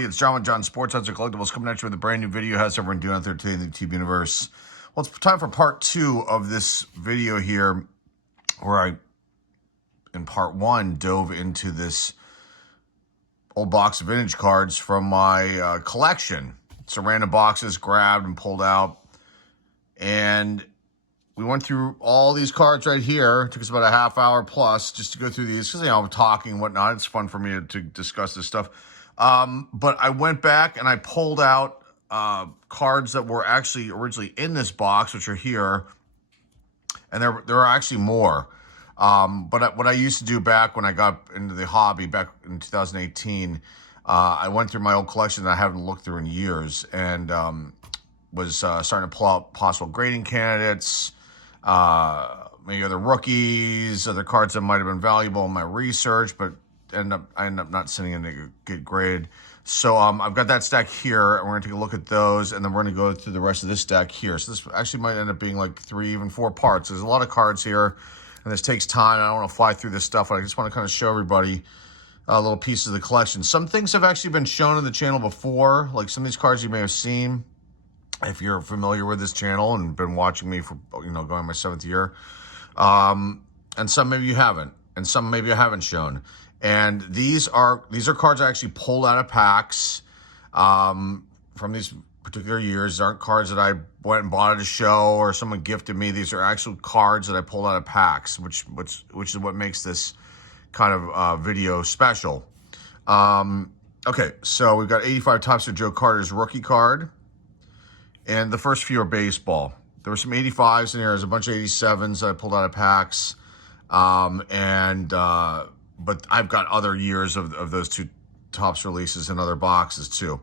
everybody. It's John with John Sports Hunter Collectibles coming at you with a brand new video. How's everyone doing out there today in the YouTube universe? Well, it's time for part 2 of this video here, where I, in part 1, dove into this old box of vintage cards from my collection. Some random boxes grabbed and pulled out. And we went through all these cards right here. It took us about a half hour plus just to go through these because, I'm talking and whatnot. It's fun for me to discuss this stuff. But I went back and I pulled out cards that were actually originally in this box, which are here. And there are actually more. But what I used to do back when I got into the hobby back in 2018, I went through my old collection that I haven't looked through in years, and was starting to pull out possible grading candidates, maybe other rookies, other cards that might have been valuable in my research, but I end up not sending in to get graded. So I've got that stack here, and we're going to take a look at those, and then we're going to go through the rest of this stack here. So this actually might end up being like 3, even 4 parts. There's a lot of cards here, and this takes time. I don't want to fly through this stuff. I just want to kind of show everybody little pieces of the collection. Some things have actually been shown on the channel before, like some of these cards you may have seen if you're familiar with this channel and been watching me for, going my 7th year. And some maybe you haven't, and some maybe I haven't shown. And these are cards I actually pulled out of packs from these particular years. These aren't cards that I went and bought at a show or someone gifted me. These are actual cards that I pulled out of packs, which is what makes this kind of video special. Okay, so we've got 85 Topps of Joe Carter's rookie card. And the first few are baseball. There were some 85s in here. There's a bunch of 87s that I pulled out of packs. But I've got other years of those 2 Topps releases in other boxes too.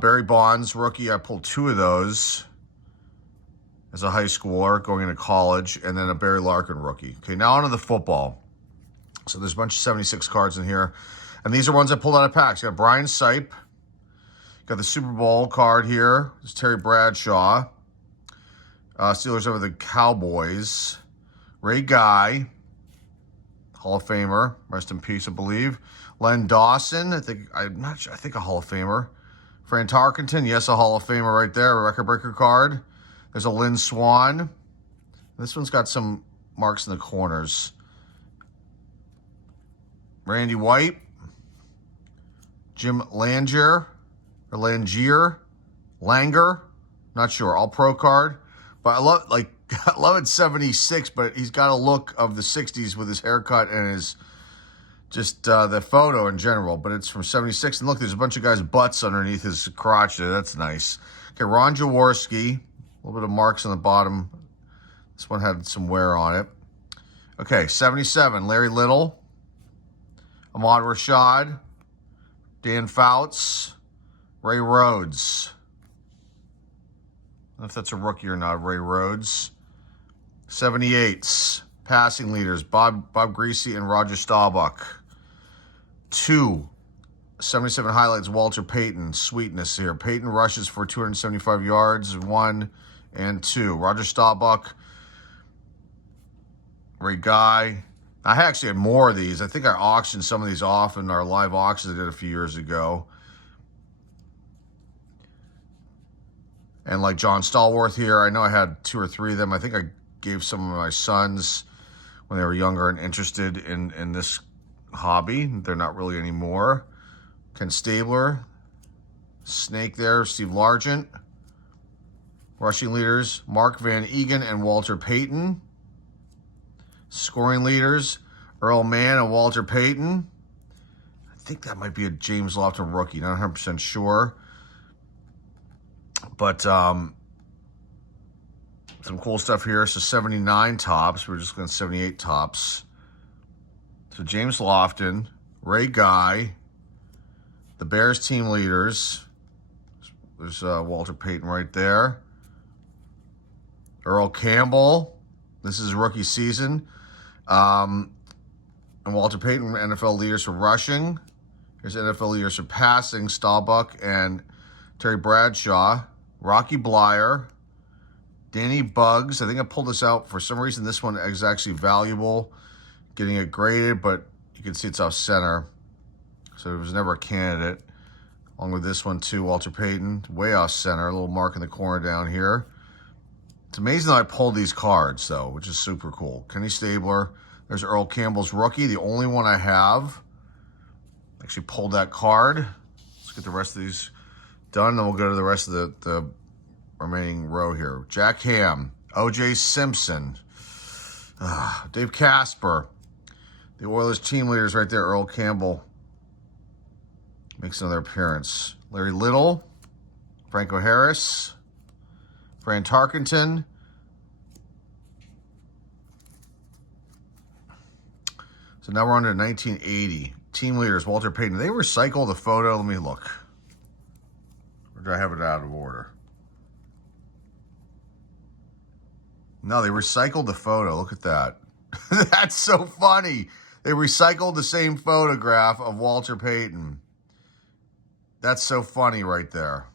Barry Bonds rookie, I pulled 2 of those as a high schooler going into college, and then a Barry Larkin rookie. Okay, now onto the football. So there's a bunch of 76 cards in here. And these are ones I pulled out of packs. You got Brian Sipe. Got the Super Bowl card here. There's Terry Bradshaw. Steelers over the Cowboys. Ray Guy, Hall of Famer. Rest in peace, I believe. Len Dawson, I'm not sure. I think a Hall of Famer. Fran Tarkenton, yes, a Hall of Famer right there. A record breaker card. There's a Lynn Swan. This one's got some marks in the corners. Randy White. Jim Langer. Or Langer, not sure. All pro card, but I love it 76. But he's got a look of the 60s with his haircut and his just the photo in general. But it's from 76, and look, there's a bunch of guys' butts underneath his crotch there. That's nice. Okay, Ron Jaworski, a little bit of marks on the bottom. This one had some wear on it. Okay, 77, Larry Little, Ahmad Rashad, Dan Fouts. Ray Rhodes. I don't know if that's a rookie or not. Ray Rhodes. 78s. Passing leaders. Bob Greasy and Roger Staubach. 2. 77 highlights. Walter Payton. Sweetness here. Payton rushes for 275 yards. 1 and 2. Roger Staubach. Ray Guy. I actually had more of these. I think I auctioned some of these off in our live auctions I did a few years ago. And like John Stallworth here, I know I had 2 or 3 of them. I think I gave some of my sons when they were younger and interested in this hobby. They're not really anymore. Ken Stabler, Snake there, Steve Largent. Rushing leaders, Mark Van Egan and Walter Payton. Scoring leaders, Earl Mann and Walter Payton. I think that might be a James Lofton rookie, not 100% sure. But some cool stuff here. So 79 Topps. We're just going to 78 Topps. So James Lofton, Ray Guy, the Bears team leaders. There's Walter Payton right there. Earl Campbell. This is rookie season. And Walter Payton, NFL leaders for rushing. Here's NFL leaders for passing. Staubach and Terry Bradshaw. Rocky Blyer, Danny Bugs. I think I pulled this out. For some reason, this one is actually valuable. Getting it graded, but you can see it's off center. So it was never a candidate. Along with this one too, Walter Payton, way off center, a little mark in the corner down here. It's amazing that I pulled these cards though, which is super cool. Kenny Stabler, there's Earl Campbell's rookie, the only one I have. Actually pulled that card. Let's get the rest of these done, then we'll go to the rest of the remaining row here. Jack Ham, O.J. Simpson, Dave Casper, the Oilers team leaders right there. Earl Campbell makes another appearance. Larry Little, Franco Harris, Fran Tarkenton. So now we're on to 1980. Team leaders, Walter Payton. Did they recycle the photo? Let me look. Or do I have it out of order? No, they recycled the photo. Look at that. That's so funny. They recycled the same photograph of Walter Payton. That's so funny right there.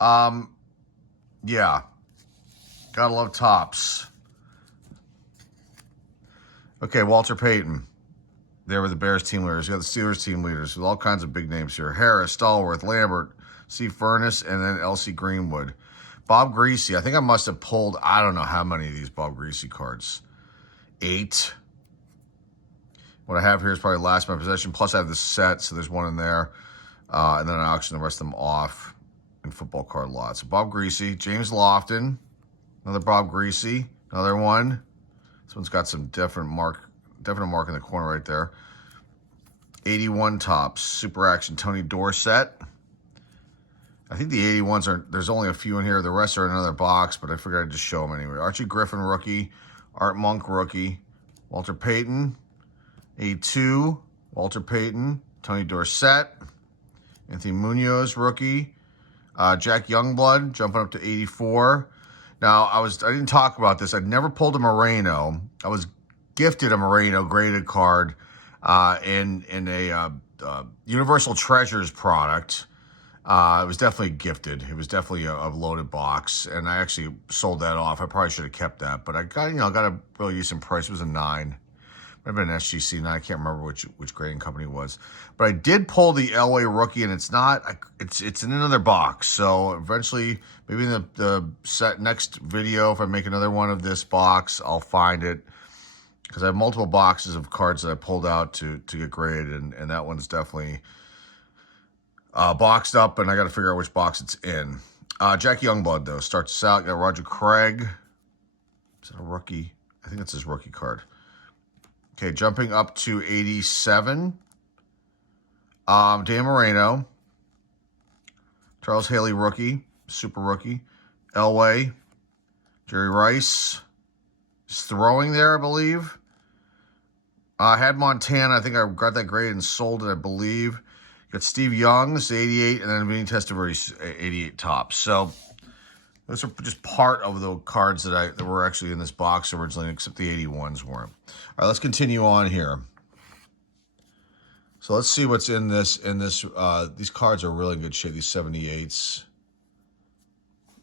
Yeah. Gotta love tops. Okay, Walter Payton. There were the Bears team leaders. You got the Steelers team leaders with all kinds of big names here. Harris, Stallworth, Lambert, C. Furness, and then L.C. Greenwood. Bob Greasy. I think I must have pulled, I don't know how many of these Bob Greasy cards. 8. What I have here is probably last in my possession. Plus I have this set, so there's one in there. And then I auction the rest of them off in football card lots. So Bob Greasy, James Lofton, another Bob Greasy, another one. This one's got some definite mark in the corner right there. 81 tops, Super Action, Tony Dorsett. I think the 81s are, there's only a few in here. The rest are in another box, but I figured I'd just show them anyway. Archie Griffin, rookie. Art Monk, rookie. Walter Payton. 82, Walter Payton. Tony Dorsett. Anthony Munoz, rookie. Jack Youngblood, jumping up to 84. Now, I didn't talk about this. I'd never pulled a Moreno. I was gifted a Moreno graded card in a Universal Treasures product. It was definitely gifted. It was definitely a loaded box, and I actually sold that off. I probably should have kept that, but I got a really decent price. It was a 9. Might have been an SGC 9. I can't remember which grading company it was, but I did pull the Elway rookie, and it's in another box. So eventually, maybe in the next video, if I make another one of this box, I'll find it, because I have multiple boxes of cards that I pulled out to get graded, and that one's definitely boxed up, and I got to figure out which box it's in. Jack Youngblood, though, starts us out. Got Roger Craig. Is that a rookie? I think that's his rookie card. Okay, jumping up to 87. Dan Moreno. Charles Haley, rookie. Super rookie. Elway. Jerry Rice. Just throwing there, I believe. I had Montana. I think I got that graded and sold it, I believe. Got Steve Young's 88, and then Vinny Testaverde's 88 tops. So those are just part of the cards that were actually in this box originally, except the 81s weren't. All right, let's continue on here. So let's see what's in this. These cards are really in good shape, these 78s.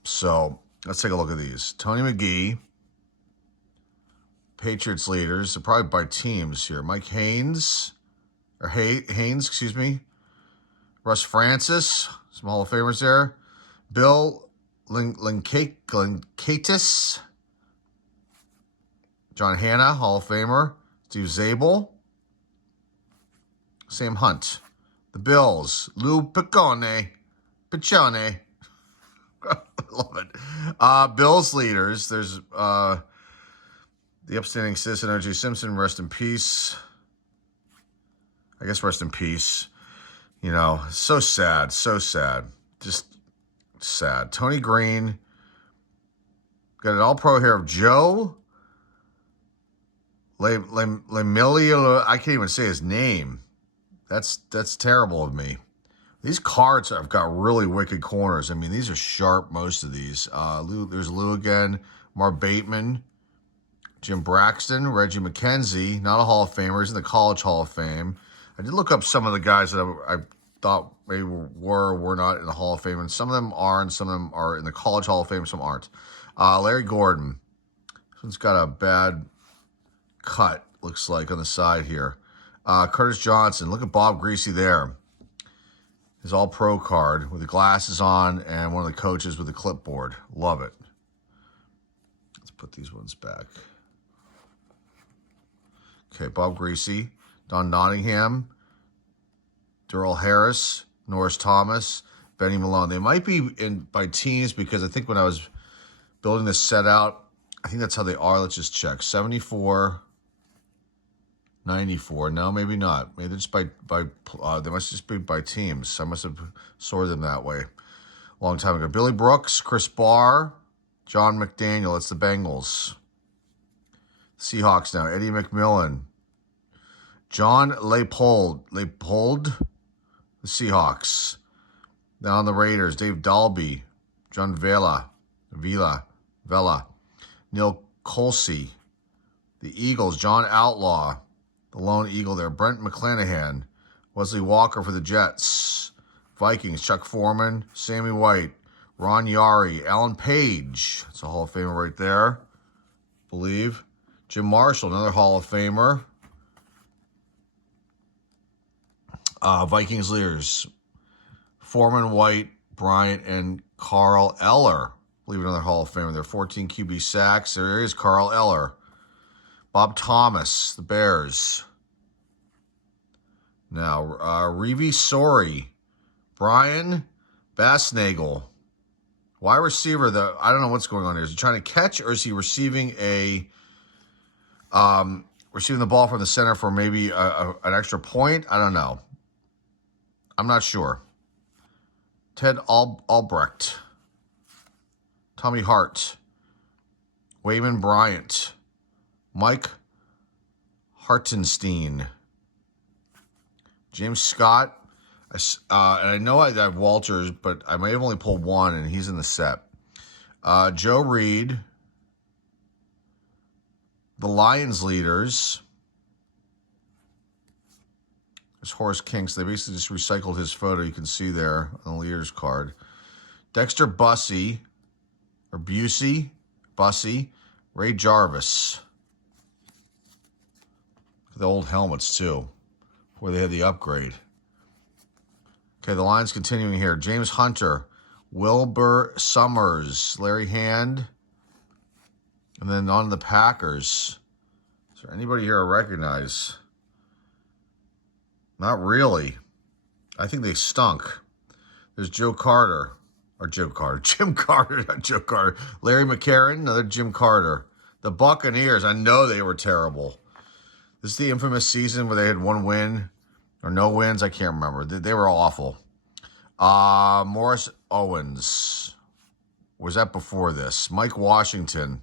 So let's take a look at these. Tony McGee, Patriots leaders, so probably by teams here. Mike Haynes, excuse me. Russ Francis, some Hall of Famers there. Bill Linkaitis. John Hanna, Hall of Famer. Steve Zabel. Sam Hunt. The Bills. Lou Piccione. I love it. Bills leaders. There's the upstanding citizen, O.J. Simpson. Rest in peace. I guess rest in peace. You know, so sad. So sad. Just sad. Tony Green. Got an all-pro here of Joe Lemilio. I can't even say his name. That's terrible of me. These cards have got really wicked corners. I mean, these are sharp, most of these. There's Lou again. Marv Bateman. Jim Braxton. Reggie McKenzie. Not a Hall of Famer. He's in the College Hall of Fame. I did look up some of the guys that I thought maybe were not in the Hall of Fame, and some of them are, and some of them are in the College Hall of Fame, some aren't. Larry Gordon. This one's got a bad cut, looks like, on the side here. Curtis Johnson. Look at Bob Greasy there. his all-pro card with the glasses on and one of the coaches with the clipboard. Love it. Let's put these ones back. Okay, Bob Greasy, Don Nottingham, Durrell Harris, Norris Thomas, Benny Malone. They might be in by teams because I think when I was building this set out, I think that's how they are. Let's just check. 74, 94. No, maybe not. Maybe they're just they must just be by teams. I must have sorted them that way a long time ago. Billy Brooks, Chris Barr, John McDaniel. It's the Bengals. Seahawks now. Eddie McMillan, John Leopold, the Seahawks. Now on the Raiders, Dave Dalby, John Vela, Neil Colsey. The Eagles, John Outlaw, the lone Eagle there. Brent McClanahan, Wesley Walker for the Jets. Vikings, Chuck Foreman, Sammy White, Ron Yari, Alan Page. That's a Hall of Famer right there, I believe. Jim Marshall, another Hall of Famer. Vikings leaders, Foreman, White, Bryant, and Carl Eller. I believe another Hall of Famer there. 14 QB sacks. There is Carl Eller. Bob Thomas, the Bears. Now, Reeve Sori, Brian Bassnagel. Wide receiver, I don't know what's going on here. Is he trying to catch or is he receiving receiving the ball from the center for maybe an extra point? I don't know. I'm not sure. Ted Albrecht, Tommy Hart, Wayman Bryant, Mike Hartenstein, James Scott, and I know I have Walters, but I may have only pulled one, and he's in the set. Joe Reed, the Lions leaders. There's Horace King, so they basically just recycled his photo. You can see there on the leaders card. Dexter Bussey, or Busey, Ray Jarvis. The old helmets, too, before they had the upgrade. Okay, the line's continuing here. James Hunter, Wilbur Summers, Larry Hand, and then on the Packers. Is there anybody here I recognize? Not really. I think they stunk. There's Jim Carter, not Joe Carter. Larry McCarron, another Jim Carter. The Buccaneers, I know they were terrible. This is the infamous season where they had one win or no wins. I can't remember. They were awful. Morris Owens. Was that before this? Mike Washington.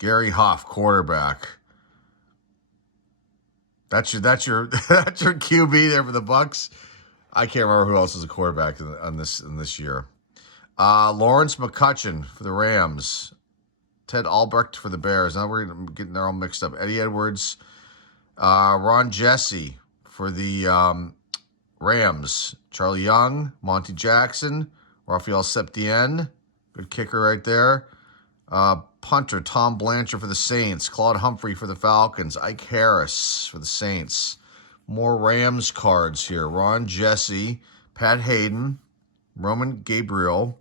Gary Huff, quarterback. That's your QB there for the Bucs. I can't remember who else is a quarterback in this year. Lawrence McCutcheon for the Rams. Ted Albrecht for the Bears. Now we're getting there all mixed up. Eddie Edwards. Ron Jesse for the Rams. Charlie Young, Monty Jackson, Raphael Septien, good kicker right there. Punter, Tom Blanchard for the Saints. Claude Humphrey for the Falcons. Ike Harris for the Saints. More Rams cards here. Ron Jesse, Pat Hayden, Roman Gabriel,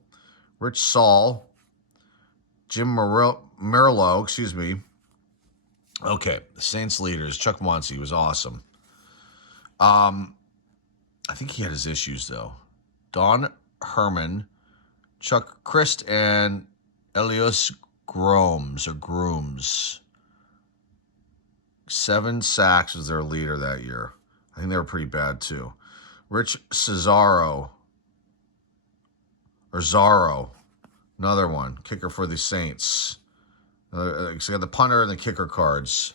Rich Saul, Jim Merlo, Okay, the Saints leaders. Chuck Muncie was awesome. I think he had his issues, though. Don Herman, Chuck Christ, and Elias Grooms. 7 sacks was their leader that year. I think they were pretty bad, too. Rich Zaro, another one. Kicker for the Saints. So you got the punter and the kicker cards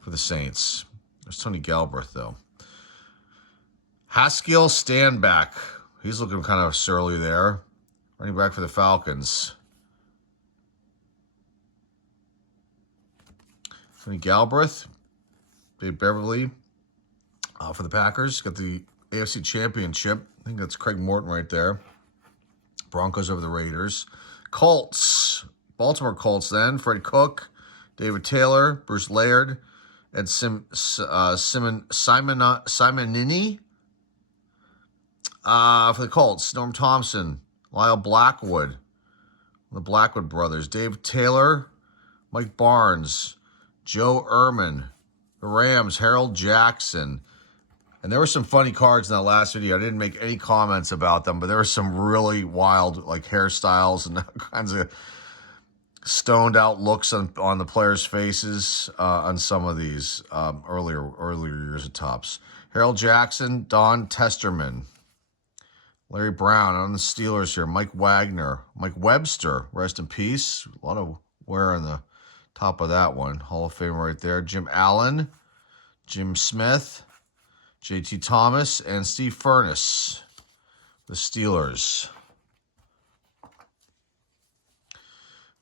for the Saints. There's Tony Galbraith, though. Haskell Standback. He's looking kind of surly there. Running back for the Falcons. Tony Galbraith. Dave Beverly for the Packers. Got the AFC Championship. I think that's Craig Morton right there. Broncos over the Raiders. Colts. Baltimore Colts then. Fred Cook, David Taylor, Bruce Laird, and Simonini. For the Colts, Norm Thompson, Lyle Blackwood, the Blackwood brothers, Dave Taylor, Mike Barnes, Joe Ehrman. The Rams, Harold Jackson. And there were some funny cards in that last video. I didn't make any comments about them, but there were some really wild like hairstyles and all kinds of stoned out looks on the players' faces on some of these earlier years of Topps. Harold Jackson, Don Testerman, Larry Brown on the Steelers here, Mike Wagner, Mike Webster, rest in peace. A lot of wear on the top of that one. Hall of Fame right there. Jim Allen, Jim Smith, J.T. Thomas, and Steve Furness, the Steelers.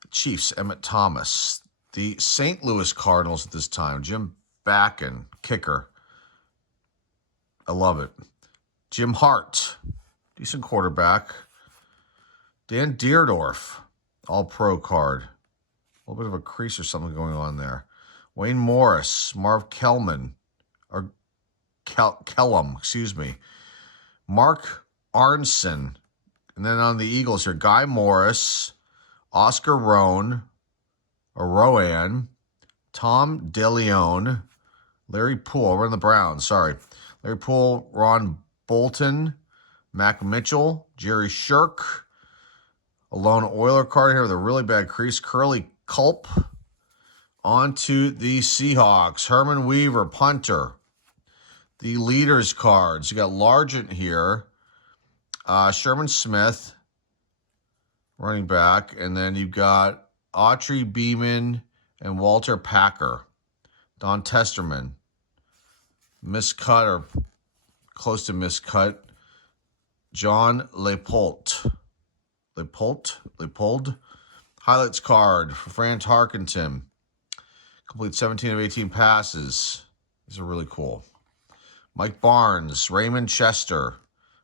The Chiefs, Emmett Thomas. The St. Louis Cardinals at this time, Jim Backen, kicker. I love it. Jim Hart, decent quarterback. Dan Deerdorf, all-pro card. A little bit of a crease or something going on there. Wayne Morris, Marv Kellum, excuse me. Mark Arnson. And then on the Eagles here, Guy Morris, Oscar Rowan, Tom DeLeon, Larry Poole, we're in the Browns, sorry. Larry Poole, Ron Bolton, Mac Mitchell, Jerry Shirk, a lone Oiler card here with a really bad crease, Curly Culp. On to the Seahawks. Herman Weaver, punter. The leaders cards. You got Largent here. Sherman Smith, running back. And then you've got Autry Beeman and Walter Packer. Don Testerman. Miscut or close to miscut. John Leopold. Highlights card for Fran Tarkenton. Complete 17 of 18 passes. These are really cool. Mike Barnes, Raymond Chester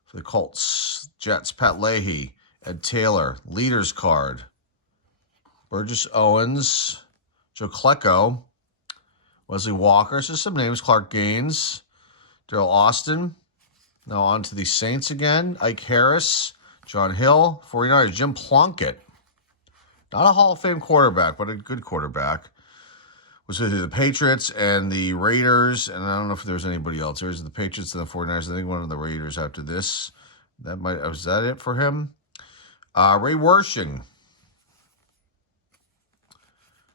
for the Colts. Jets, Pat Leahy, Ed Taylor. Leaders card. Burgess Owens, Joe Klecko, Wesley Walker. So some names. Clark Gaines, Daryl Austin. Now on to the Saints again. Ike Harris, John Hill, 49ers. Jim Plunkett. Not a Hall of Fame quarterback, but a good quarterback. Was with the Patriots and the Raiders, and I don't know if there's anybody else. There's the Patriots and the 49ers. I think one of the Raiders after this. Was that it for him? Ray Wershing.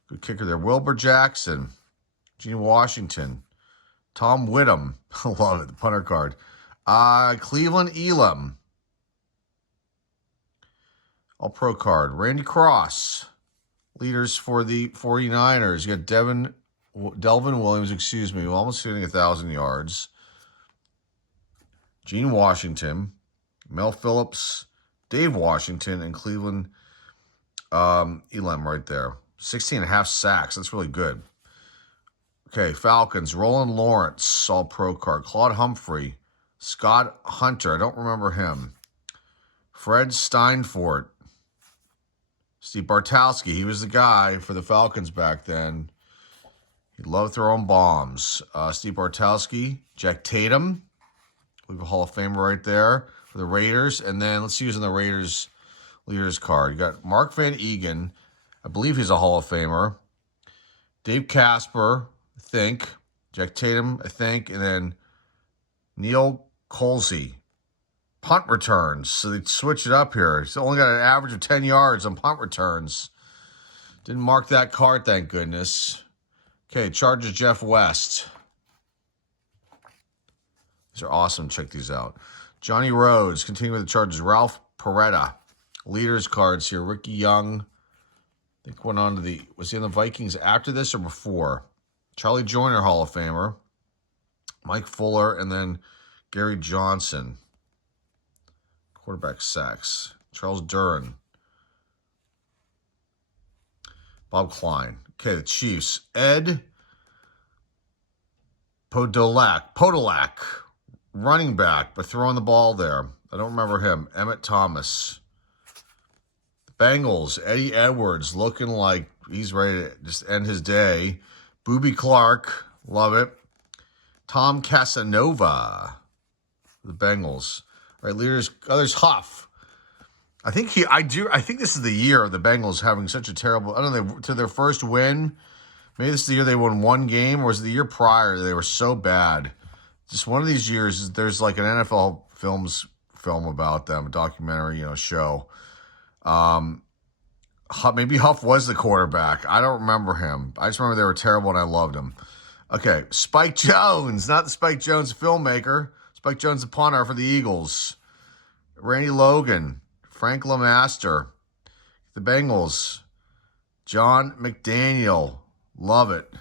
Good kicker there. Wilbur Jackson. Gene Washington. Tom Whittam. I love it, the punter card. Cleveland Elam. All-Pro card. Randy Cross. Leaders for the 49ers. You got Delvin Williams, almost hitting 1,000 yards. Gene Washington. Mel Phillips. Dave Washington. And Cleveland Elam right there. 16.5 sacks. That's really good. Okay, Falcons. Roland Lawrence. All-Pro card. Claude Humphrey. Scott Hunter. I don't remember him. Fred Steinfort. Steve Bartowski, he was the guy for the Falcons back then. He loved throwing bombs. Steve Bartowski, Jack Tatum, we have a Hall of Famer right there for the Raiders. And then let's use in the Raiders leaders card. You got Mark Van Egan, I believe he's a Hall of Famer. Dave Casper, I think. Jack Tatum, I think. And then Neil Colsey. Punt returns, so they switch it up here. He's only got an average of 10 yards on punt returns. Didn't mark that card, thank goodness. Okay, Chargers, Jeff West. These are awesome. Check these out. Johnny Rhodes, continuing with the Chargers. Ralph Peretta. Leaders cards here. Ricky Young. I think went on to was he in the Vikings after this or before? Charlie Joyner, Hall of Famer. Mike Fuller, and then Gary Johnson. Quarterback sacks. Charles Duran. Bob Klein. Okay, the Chiefs. Ed Podolak. Running back, but throwing the ball there. I don't remember him. Emmett Thomas. The Bengals. Eddie Edwards looking like he's ready to just end his day. Boobie Clark. Love it. Tom Casanova. The Bengals. Right, leaders. Others Huff. I think this is the year of the Bengals having such a terrible. I don't know, to their first win. Maybe this is the year they won one game, or was it the year prior they were so bad? Just one of these years, there's like an NFL film about them, a documentary, show. Maybe Huff was the quarterback. I don't remember him. I just remember they were terrible and I loved him. Okay, Spike Jones, not the Spike Jones filmmaker. Spike Jones, the punter for the Eagles. Randy Logan, Frank LeMaster, the Bengals. John McDaniel, love it.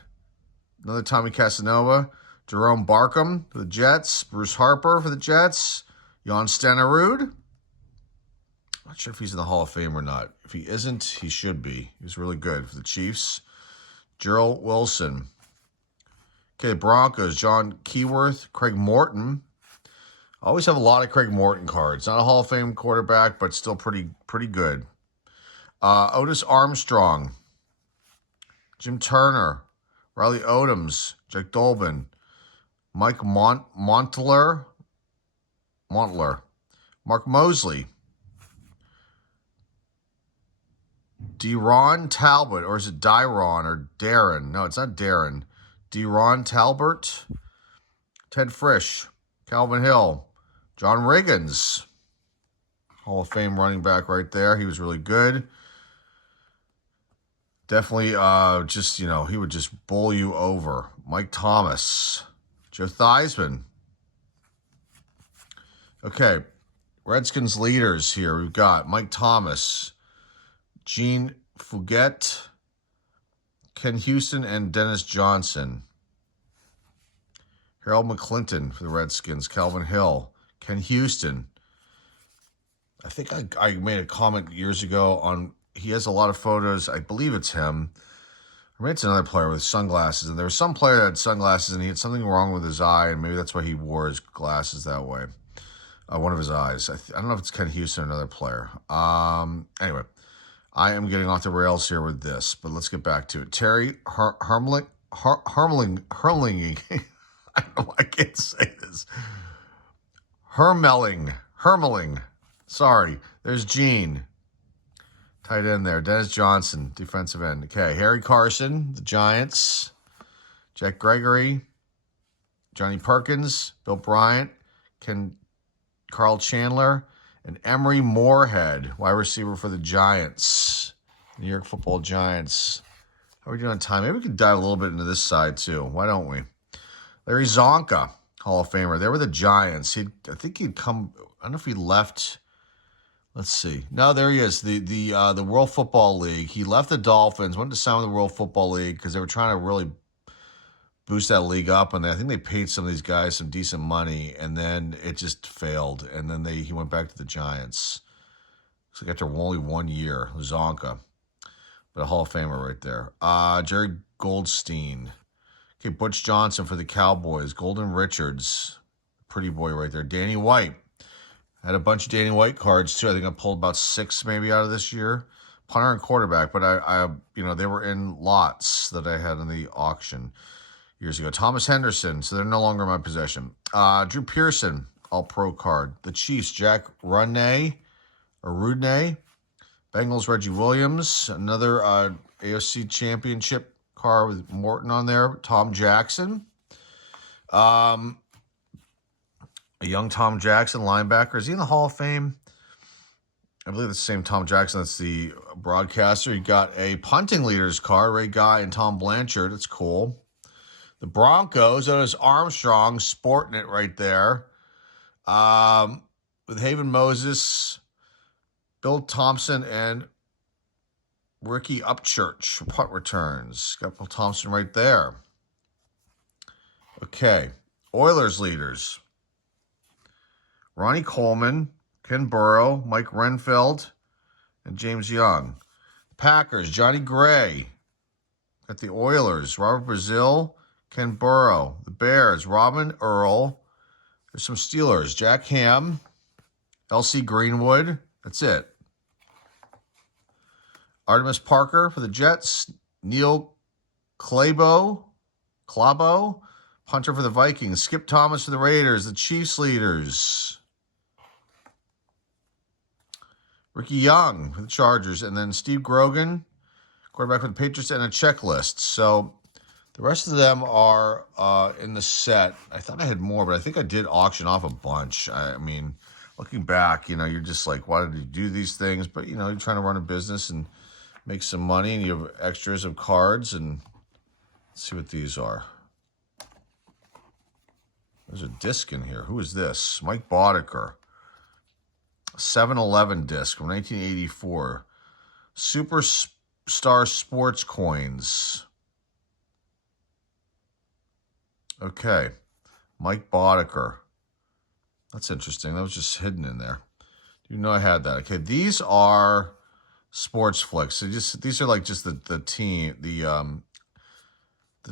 Another Tommy Casanova. Jerome Barkham for the Jets. Bruce Harper for the Jets. Jan Stenerud. Not sure if he's in the Hall of Fame or not. If he isn't, he should be. He's really good for the Chiefs. Gerald Wilson. Okay, Broncos. John Keyworth. Craig Morton. I always have a lot of Craig Morton cards. Not a Hall of Fame quarterback, but still pretty good. Otis Armstrong. Jim Turner. Riley Odoms. Jack Dolbin. Mike Montler. Mark Mosley. Deron Talbot, or is it Dyron or Darren? No, it's not Darren. Deron Talbot. Ted Frisch. Calvin Hill. John Riggins. Hall of Fame running back right there. He was really good. Definitely he would just bowl you over. Mike Thomas. Joe Theismann. Okay, Redskins leaders here. We've got Mike Thomas, Gene Fugett, Ken Houston, and Dennis Johnson. Harold McClinton for the Redskins, Calvin Hill, Ken Houston. I think I made a comment years ago on, he has a lot of photos. I believe it's him. Or maybe it's another player with sunglasses. And there was some player that had sunglasses and he had something wrong with his eye. And maybe that's why he wore his glasses that way. One of his eyes. I don't know if it's Ken Houston or another player. Anyway, I am getting off the rails here with this. But let's get back to it. Terry Hermling. I don't know why I can't say this. Hermeling. Sorry. There's Gene. Tight end there. Dennis Johnson, defensive end. Okay. Harry Carson, the Giants. Jack Gregory. Johnny Perkins. Bill Bryant. Carl Chandler. And Emery Moorhead, wide receiver for the Giants. New York Football Giants. How are we doing on time? Maybe we could dive a little bit into this side too. Why don't we? Larry Zonka, Hall of Famer. They were the Giants. I think he'd come. I don't know if he left. Let's see. No, there he is. The World Football League. He left the Dolphins, went to sign with the World Football League because they were trying to really boost that league up, and I think they paid some of these guys some decent money, and then it just failed. And then he went back to the Giants. Looks like after only 1 year, Zonka, but a Hall of Famer right there. Jerry Goldstein. Okay, Butch Johnson for the Cowboys. Golden Richards, pretty boy right there. Danny White. I had a bunch of Danny White cards too. I think I pulled about 6 maybe out of this year. Punter and quarterback, but I they were in lots that I had in the auction years ago. Thomas Henderson, so they're no longer in my possession. Drew Pearson, All-Pro card. The Chiefs, Jack Rudnay. Bengals, Reggie Williams. Another AFC Championship card with Morton on there. Tom Jackson. A young Tom Jackson, linebacker. Is he in the Hall of Fame? I believe it's the same Tom Jackson. That's the broadcaster. You got a punting leaders card. Ray Guy and Tom Blanchard. That's cool. The Broncos, that is Armstrong sporting it right there. With Haven Moses, Bill Thompson, and Ricky Upchurch. Punt returns. Got Bill Thompson right there. Okay. Oilers leaders. Ronnie Coleman, Ken Burrow, Mike Renfeld, and James Young. Packers, Johnny Gray. Got the Oilers, Robert Brazil, Ken Burrow. The Bears, Robin Earl. There's some Steelers, Jack Ham, L.C. Greenwood. That's it. Artemis Parker for the Jets. Neil Clabo, punter for the Vikings. Skip Thomas for the Raiders. The Chiefs leaders. Ricky Young for the Chargers, and then Steve Grogan, quarterback for the Patriots, and a checklist. So the rest of them are in the set. I thought I had more, but I think I did auction off a bunch. I mean, looking back, you're just like, why did you do these things? But, you're trying to run a business and make some money, and you have extras of cards. And let's see what these are. There's a disc in here. Who is this? Mike Boddicker. 7-Eleven disc from 1984. Superstar Sports Coins. Okay. Mike Boddicker. That's interesting. That was just hidden in there. You know I had that. Okay, these are sports flicks. So these are like just the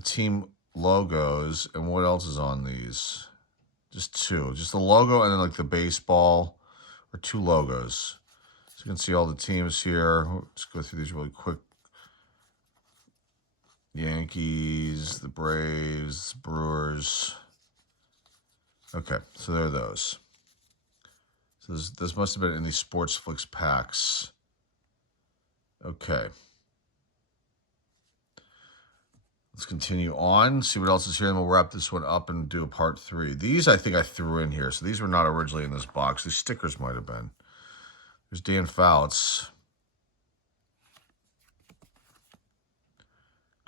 team logos. And what else is on these? Just two. Just the logo and then like the baseball, or two logos. So you can see all the teams here. Let's go through these really quick. Yankees, the Braves, Brewers. Okay, so there are those. So this must have been in these Sports Flicks packs. Okay. Let's continue on, see what else is here, and we'll wrap this one up and do a part 3. These I think I threw in here, so these were not originally in this box. These stickers might have been. There's Dan Fouts.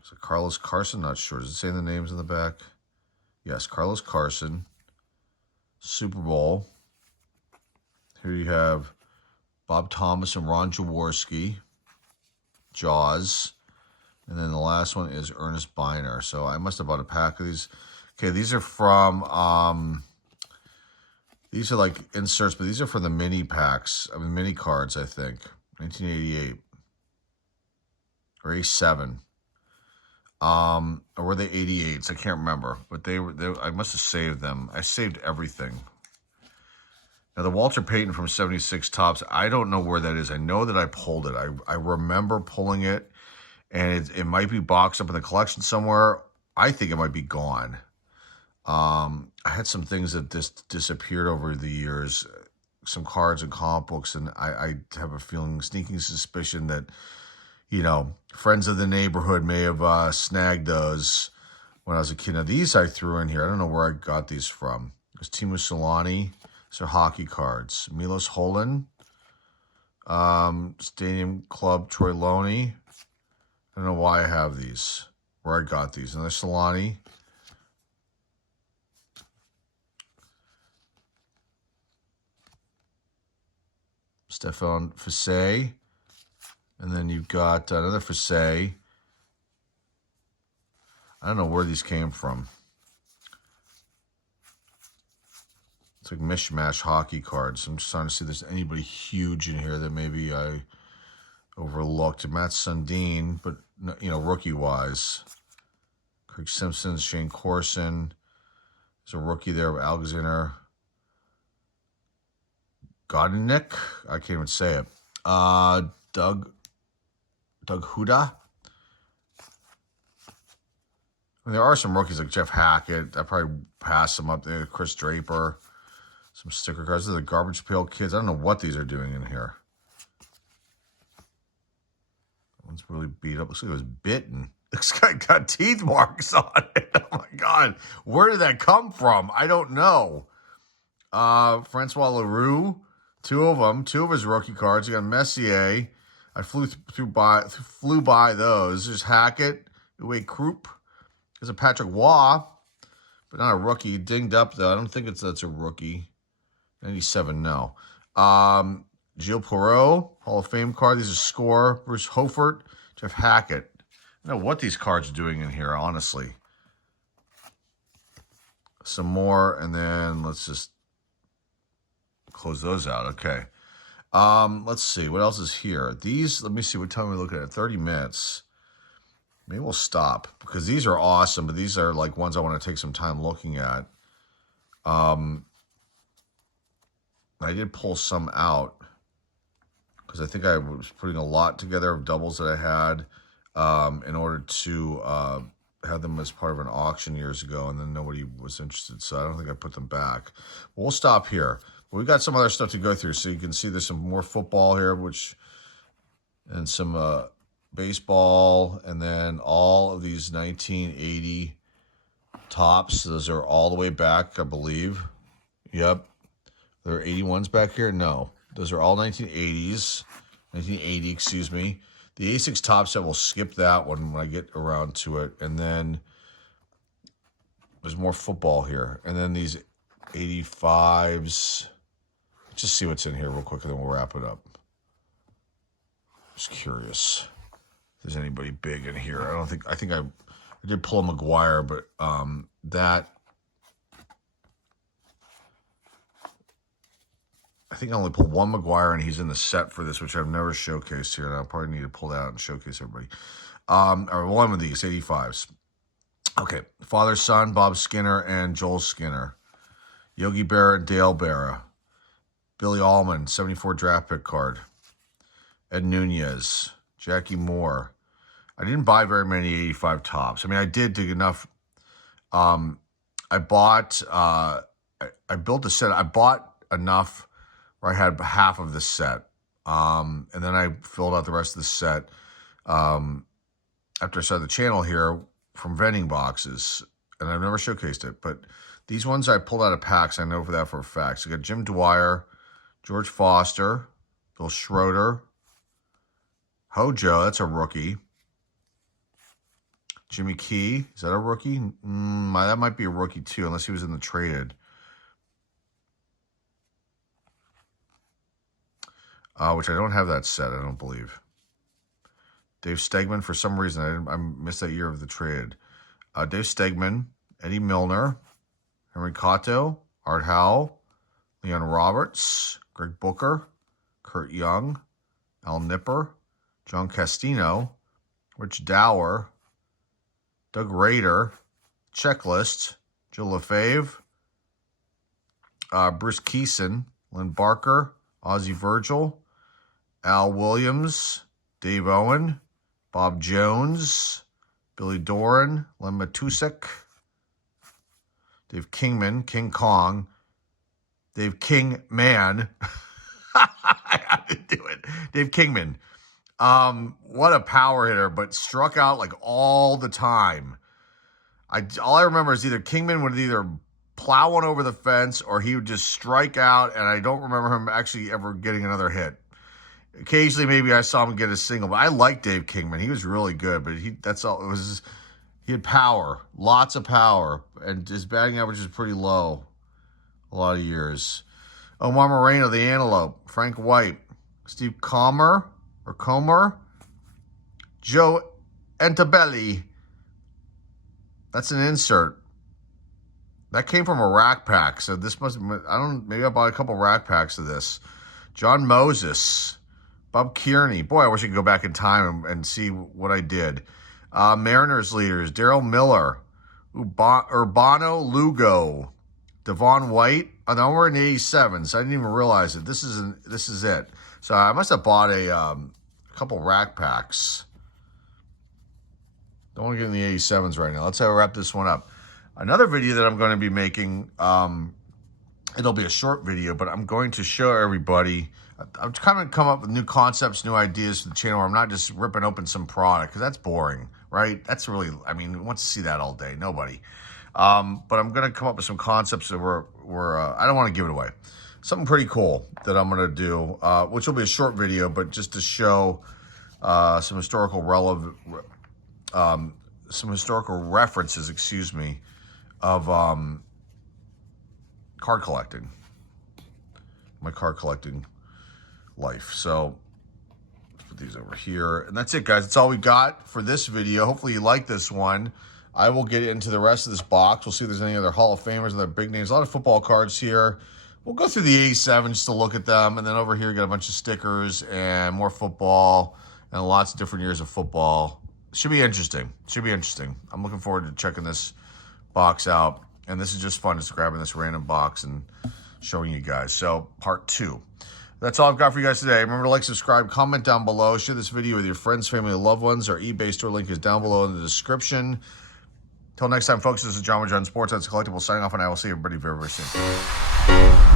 So Carlos Carson, not sure. Does it say the names in the back? Yes, Carlos Carson. Super Bowl. Here you have Bob Thomas and Ron Jaworski. Jaws. And then the last one is Ernest Biner. So I must have bought a pack of these. Okay, these are from, these are like inserts, but these are for the mini packs. I mean, mini cards, I think. 1988. Or 87. Or were they 88s? I can't remember. But they I must have saved them. I saved everything. Now, the Walter Payton from 76 Topps, I don't know where that is. I know that I pulled it. I remember pulling it. And it might be boxed up in the collection somewhere. I think it might be gone. I had some things that disappeared over the years, some cards and comic books, and I have a sneaking suspicion that, friends of the neighborhood may have snagged those when I was a kid. Now, these I threw in here. I don't know where I got these from. There's Timo Solani. These are hockey cards. Milos Holin. Stadium Club Troy Loney. I don't know why I have these, where I got these. Another Solani. Stefan Fassé. And then you've got another Fassé. I don't know where these came from. It's like mishmash hockey cards. I'm just trying to see if there's anybody huge in here that maybe I overlooked. Matt Sundin, but rookie-wise. Craig Simpson, Shane Corson. There's a rookie there, Alexander Godinick. I can't even say it. Doug Huda. I mean, there are some rookies like Jeff Hackett. I probably passed them up there. Chris Draper. Some sticker cards. These are the Garbage Pail Kids. I don't know what these are doing in here. One's really beat up. Looks like it was bitten. This guy got teeth marks on it. Oh my God. Where did that come from? I don't know. Francois Leroux. Two of his rookie cards. You got Messier. I flew by those. There's Hackett. Uwe Krupp. There's a Patrick Waugh, but not a rookie. He dinged up though. I don't think that's a rookie. 97, no. Gilles Perreault, Hall of Fame card. These are Score. Bruce Hofert, Jeff Hackett. I don't know what these cards are doing in here, honestly. Some more, and then let's just close those out. Okay. Let's see. What else is here? These, let me see. What time are we looking at? 30 minutes. Maybe we'll stop, because these are awesome, but these are like ones I want to take some time looking at. I did pull some out, because I think I was putting a lot together of doubles that I had in order to have them as part of an auction years ago, and then nobody was interested, so I don't think I put them back. But we'll stop here. we got some other stuff to go through. So you can see there's some more football here, and some baseball, and then all of these 1980 tops. Those are all the way back, I believe. Yep. There are 81s back here? No. Those are all 1980s. 1980, excuse me. The 86 top set, we'll skip that one when I get around to it. And then there's more football here. And then these 85s. Let's just see what's in here real quick, and then we'll wrap it up. Just curious if there's anybody big in here. I think I did pull a McGuire, but I think I only pulled one McGuire, and he's in the set for this, which I've never showcased here, and I'll probably need to pull that out and showcase everybody. Or one of these, 85s. Okay, Father, Son, Bob Skinner, and Joel Skinner. Yogi Berra and Dale Berra. Billy Allman, 74 draft pick card. Ed Nunez. Jackie Moore. I didn't buy very many 85 tops. I mean, I did dig enough. I bought, I built a set. I bought enough where I had half of the set. And then I filled out the rest of the set after I started the channel here from vending boxes. And I've never showcased it. But these ones I pulled out of packs. I know for that for a fact. So I got Jim Dwyer, George Foster, Bill Schroeder, Hojo, that's a rookie. Jimmy Key, is that a rookie? That might be a rookie too, unless he was in the traded. Which I don't have that set, I don't believe. Dave Stegman, for some reason, I missed that year of the trade. Dave Stegman, Eddie Milner, Henry Cotto, Art Howell, Leon Roberts, Greg Booker, Kurt Young, Al Nipper, John Castino, Rich Dower, Doug Rader, Checklist, Joe LaFave, Bruce Keeson, Lynn Barker, Ozzie Virgil, Al Williams, Dave Owen, Bob Jones, Billy Doran, Len Matusek, Dave Kingman, King Kong, Dave Kingman. I have to do it. Dave Kingman. What a power hitter, but struck out like all the time. All I remember is either Kingman would either plow one over the fence or he would just strike out, and I don't remember him actually ever getting another hit. Occasionally, maybe I saw him get a single, but I like Dave Kingman. He was really good, but that's all. He had power, lots of power, and his batting average is pretty low a lot of years. Omar Moreno, the Antelope, Frank White, Steve Comer, Joe Antabelli. That's an insert. That came from a rack pack, so this must, maybe I bought a couple rack packs of this. John Moses, Bob Kearney. Boy, I wish I could go back in time and see what I did. Mariners leaders, Daryl Miller, Urbano Lugo, Devon White. Oh, no, we're in the 87s. I didn't even realize it. This is it. So I must have bought a couple rack packs. Don't want to get in the 87s right now. Let's wrap this one up. Another video that I'm going to be making, it'll be a short video, but I'm going to show everybody. I'm kind of come up with new concepts, new ideas for the channel where I'm not just ripping open some product, because that's boring, right? That's really, I mean, who wants to see that all day? Nobody. But I'm going to come up with some concepts that I don't want to give it away. Something pretty cool that I'm going to do, which will be a short video, but just to show some historical references, excuse me, of card collecting, my card collecting life. So let's put these over here, and that's it, guys. That's all we got for this video. Hopefully you like this one. I will get into the rest of this box. We'll see if there's any other Hall of Famers, other big names. A lot of football cards here. We'll go through the 87 just to look at them, and then over here got a bunch of stickers and more football and lots of different years of football. Should be interesting. Should be interesting. I'm looking forward to checking this box out, and this is just fun, just grabbing this random box and showing you guys. So part 2. That's all I've got for you guys today. Remember to like, subscribe, comment down below, share this video with your friends, family, and loved ones. Our eBay store link is down below in the description. Till next time, folks, this is John with John Sports. That's Collectible signing off, and I will see everybody very, very soon.